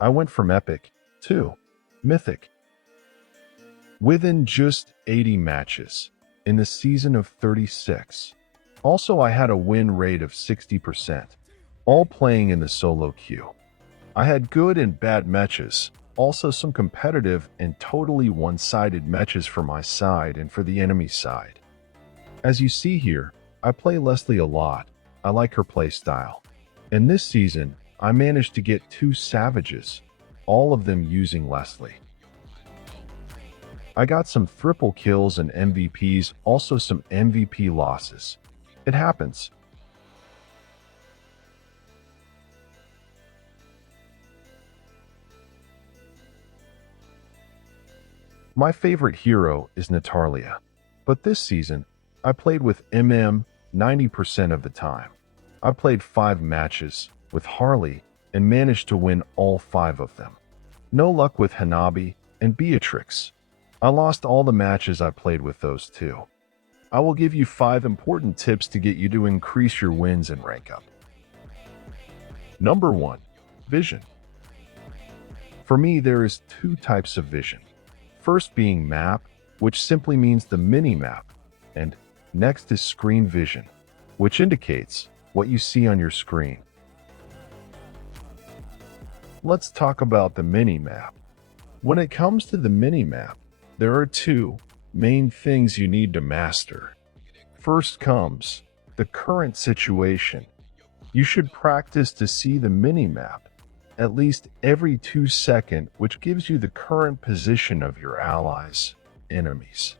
I went from Epic to Mythic within just 80 matches in the season of 36. Also, I had a win rate of 60%, all playing in the solo queue. I had good and bad matches, also some competitive and totally one-sided matches for my side and for the enemy side. As you see here, I play Leslie a lot. I like her play style. And this season, I managed to get 2 Savages, all of them using Leslie. I got some triple kills and MVPs, also some MVP losses. It happens. My favorite hero is Natalia, but this season, I played with MM 90% of the time. I played 5 matches with Harley and managed to win all 5 of them. No luck with Hanabi and Beatrix. I lost all the matches I played with those two. I will give you 5 important tips to get you to increase your wins and rank up. Number 1. Vision. For me, there is 2 types of vision. First being map, which simply means the mini-map, and next is screen vision, which indicates what you see on your screen. Let's talk about the mini-map. When it comes to the mini-map, there are 2 main things you need to master. First comes the current situation. You should practice to see the mini-map at least every 2 seconds, which gives you the current position of your allies, enemies.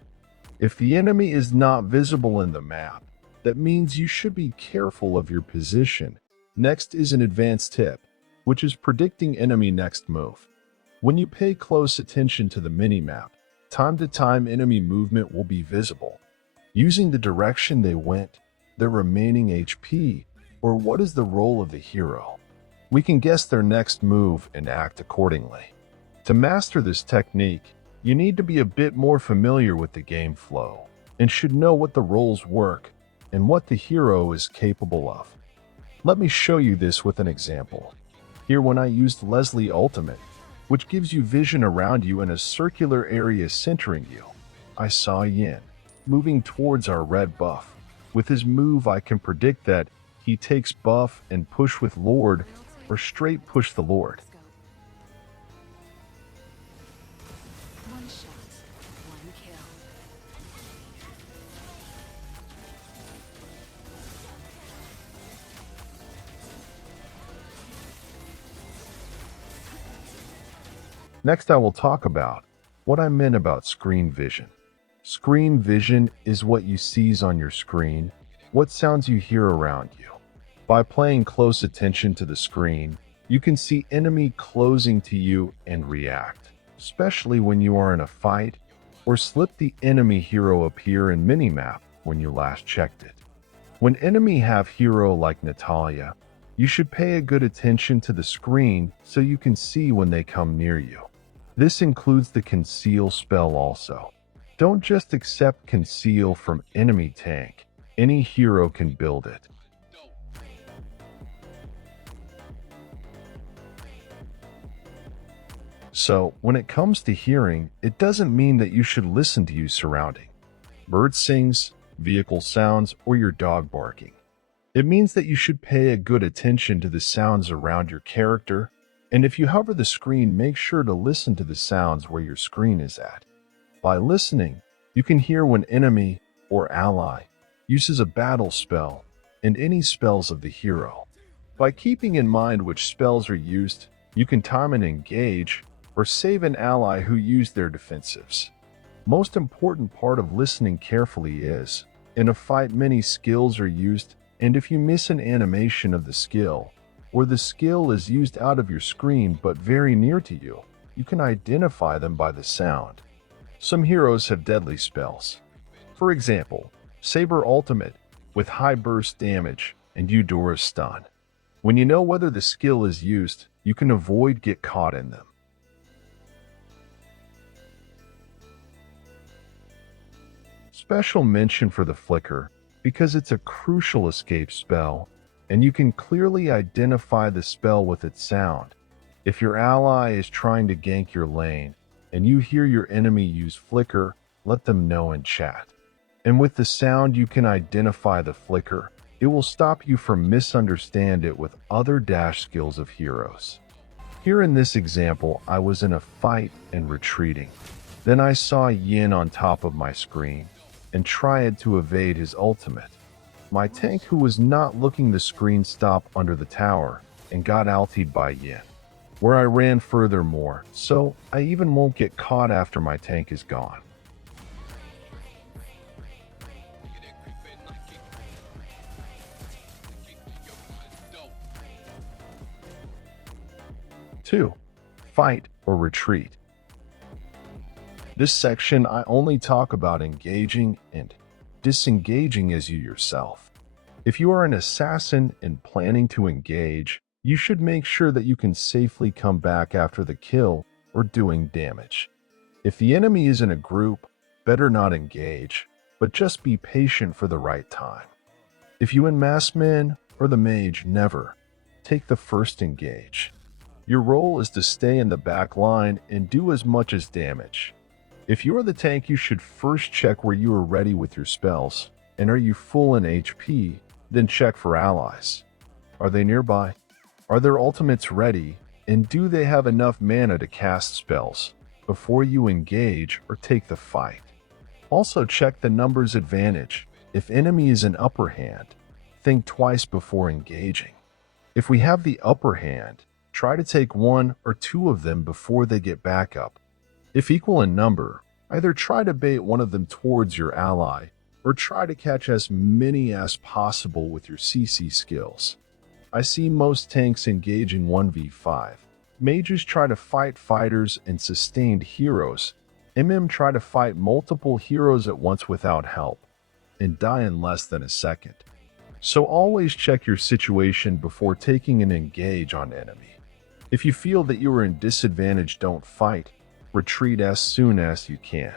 If the enemy is not visible in the map, that means you should be careful of your position. Next is an advanced tip, which is predicting enemy next move. When you pay close attention to the mini-map, time to time enemy movement will be visible. Using the direction they went, their remaining HP, or what is the role of the hero, we can guess their next move and act accordingly. To master this technique, you need to be a bit more familiar with the game flow and should know what the roles work and what the hero is capable of. Let me show you this with an example. Here when I used Leslie Ultimate, which gives you vision around you in a circular area centering you, I saw Yin moving towards our red buff. With his move, I can predict that he takes buff and push with Lord or straight push the Lord. One shot, one kill. Next, I will talk about what I meant about screen vision. Screen vision is what you sees on your screen, what sounds you hear around you. By paying close attention to the screen, you can see enemy closing to you and react, especially when you are in a fight, or slip the enemy hero appear in minimap when you last checked it. When enemy have hero like Natalia, you should pay a good attention to the screen so you can see when they come near you. This includes the conceal spell also. Don't just accept conceal from enemy tank. Any hero can build it. So, when it comes to hearing, it doesn't mean that you should listen to your surrounding. Bird sings, vehicle sounds, or your dog barking. It means that you should pay a good attention to the sounds around your character, and if you hover the screen, make sure to listen to the sounds where your screen is at. By listening, you can hear when enemy or ally uses a battle spell and any spells of the hero. By keeping in mind which spells are used, you can time and engage or save an ally who used their defensives. Most important part of listening carefully is, in a fight many skills are used, and if you miss an animation of the skill, or the skill is used out of your screen but very near to you, you can identify them by the sound. Some heroes have deadly spells. For example, Saber Ultimate with high burst damage and Eudora Stun. When you know whether the skill is used, you can avoid get caught in them. Special mention for the Flicker because it's a crucial escape spell and you can clearly identify the spell with its sound. If your ally is trying to gank your lane and you hear your enemy use flicker, let them know in chat. And with the sound you can identify the flicker. It will stop you from misunderstand it with other dash skills of heroes. Here in this example, I was in a fight and retreating. Then I saw Yin on top of my screen and tried to evade his ultimate. My tank, who was not looking the screen, stopped under the tower and got ultied by Yin, where I ran furthermore, so I even won't get caught after my tank is gone. 2. Fight or retreat. This section I only talk about engaging and disengaging as you yourself. If you are an assassin and planning to engage, you should make sure that you can safely come back after the kill or doing damage. If the enemy is in a group, better not engage, but just be patient for the right time. If you and Massman or the mage, never take the first engage. Your role is to stay in the back line and do as much as damage. If you're the tank, you should first check where you are ready with your spells, and are you full in HP, then check for allies. Are they nearby? Are their ultimates ready, and do they have enough mana to cast spells before you engage or take the fight? Also check the numbers advantage. If enemy is in upper hand, think twice before engaging. If we have the upper hand, try to take one or two of them before they get back up. If equal in number, either try to bait one of them towards your ally, or try to catch as many as possible with your CC skills. I see most tanks engaging 1v5. Mages try to fight fighters and sustained heroes. Try to fight multiple heroes at once without help, and die in less than a second. So always check your situation before taking an engage on enemy. If you feel that you are in disadvantage, don't fight. Retreat as soon as you can.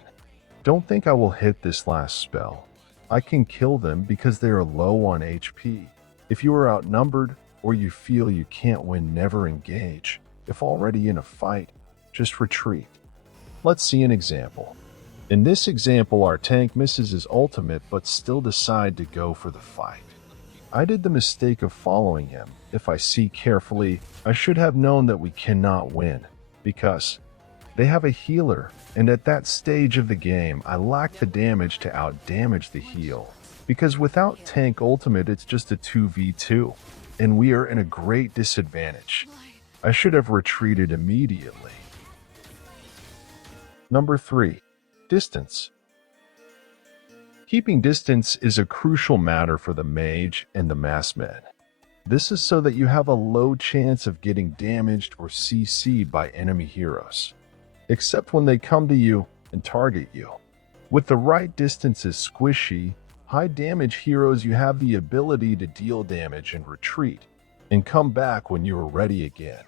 Don't think I will hit this last spell. I can kill them because they are low on HP. If you are outnumbered or you feel you can't win, never engage. If already in a fight, just retreat. Let's see an example. In this example, our tank misses his ultimate but still decide to go for the fight. I did the mistake of following him. If I see carefully, I should have known that we cannot win, because they have a healer, and at that stage of the game, I lack the damage to outdamage the heal, because without tank ultimate, it's just a 2v2, and we are in a great disadvantage. I should have retreated immediately. Number 3. Distance. Keeping distance is a crucial matter for the mage and the massman. This is so that you have a low chance of getting damaged or CC'd by enemy heroes, except when they come to you and target you. With the right distance is squishy, high damage heroes, you have the ability to deal damage and retreat, and come back when you are ready again.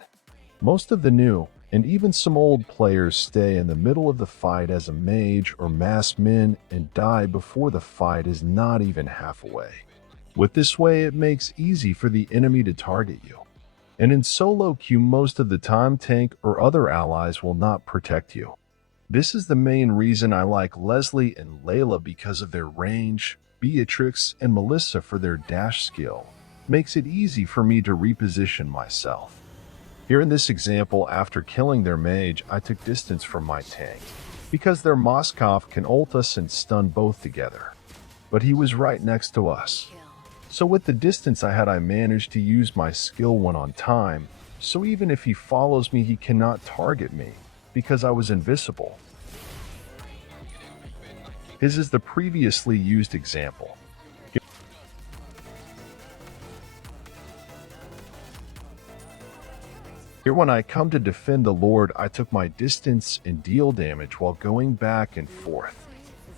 Most of the new, and even some old players, stay in the middle of the fight as a mage or massman and die before the fight is not even halfway. With this way, it makes easy for the enemy to target you. And in solo queue, most of the time, tank or other allies will not protect you. This is the main reason I like Leslie and Layla, because of their range. Beatrix and Melissa for their dash skill. Makes it easy for me to reposition myself. Here in this example, after killing their mage, I took distance from my tank, because their Moskov can ult us and stun both together. But he was right next to us. So with the distance I had, I managed to use my skill 1 on time, so even if he follows me, he cannot target me, because I was invisible. His is the previously used example. Here, when I come to defend the Lord, I took my distance and deal damage while going back and forth.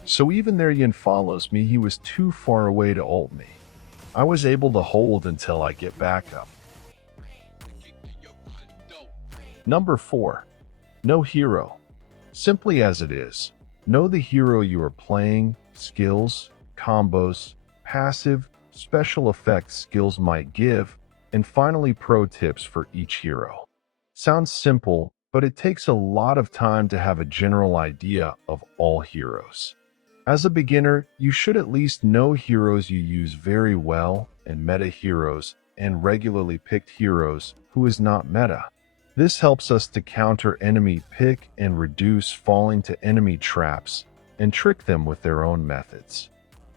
So even there Yin follows me, he was too far away to ult me. I was able to hold until I get back up. Number 4. No hero. Simply as it is. Know the hero you are playing, skills, combos, passive, special effects skills might give, and finally pro tips for each hero. Sounds simple, but it takes a lot of time to have a general idea of all heroes. As a beginner, you should at least know heroes you use very well and meta heroes and regularly picked heroes who is not meta. This helps us to counter enemy pick and reduce falling to enemy traps and trick them with their own methods.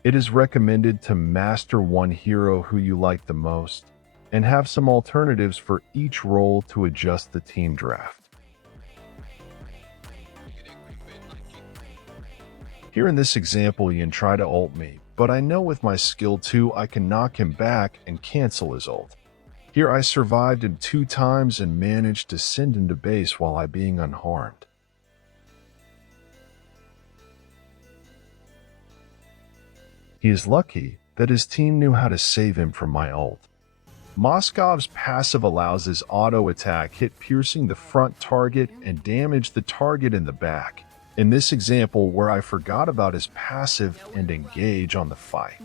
It is recommended to master one hero who you like the most and have some alternatives for each role to adjust the team draft. Here in this example, Ian tried to ult me, but I know with my skill 2 I can knock him back and cancel his ult. Here I survived him 2 times and managed to send him to base while I being unharmed. He is lucky that his team knew how to save him from my ult. Moskov's passive allows his auto attack hit piercing the front target and damage the target in the back. In this example where I forgot about his passive and engage on the fight,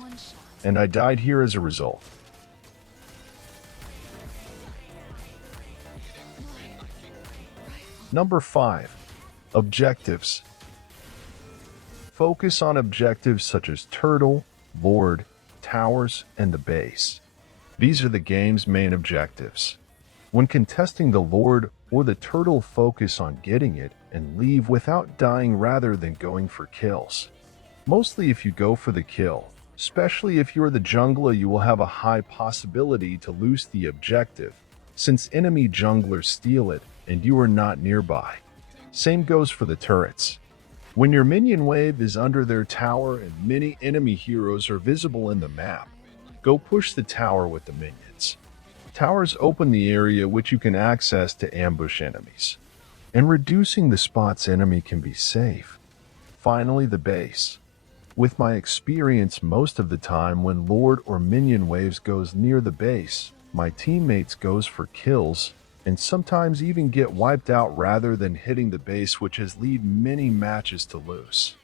and I died here as a result. Number 5. Objectives. Focus on objectives such as Turtle, Lord, Towers, and the base. These are the game's main objectives. When contesting the Lord or the Turtle, focus on getting it and leave without dying rather than going for kills. Mostly if you go for the kill, especially if you're the jungler, you will have a high possibility to lose the objective, since enemy junglers steal it and you are not nearby. Same goes for the turrets. When your minion wave is under their tower and many enemy heroes are visible in the map, go push the tower with the minions. Towers open the area which you can access to ambush enemies, and reducing the spots enemy can be safe. Finally, the base. With my experience, most of the time when Lord or minion waves goes near the base, my teammates goes for kills and sometimes even get wiped out rather than hitting the base, which has led many matches to lose.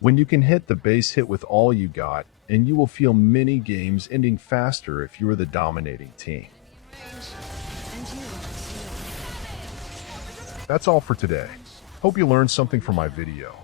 When you can hit the base hit with all you got, and you will feel many games ending faster if you are the dominating team. That's all for today. Hope you learned something from my video.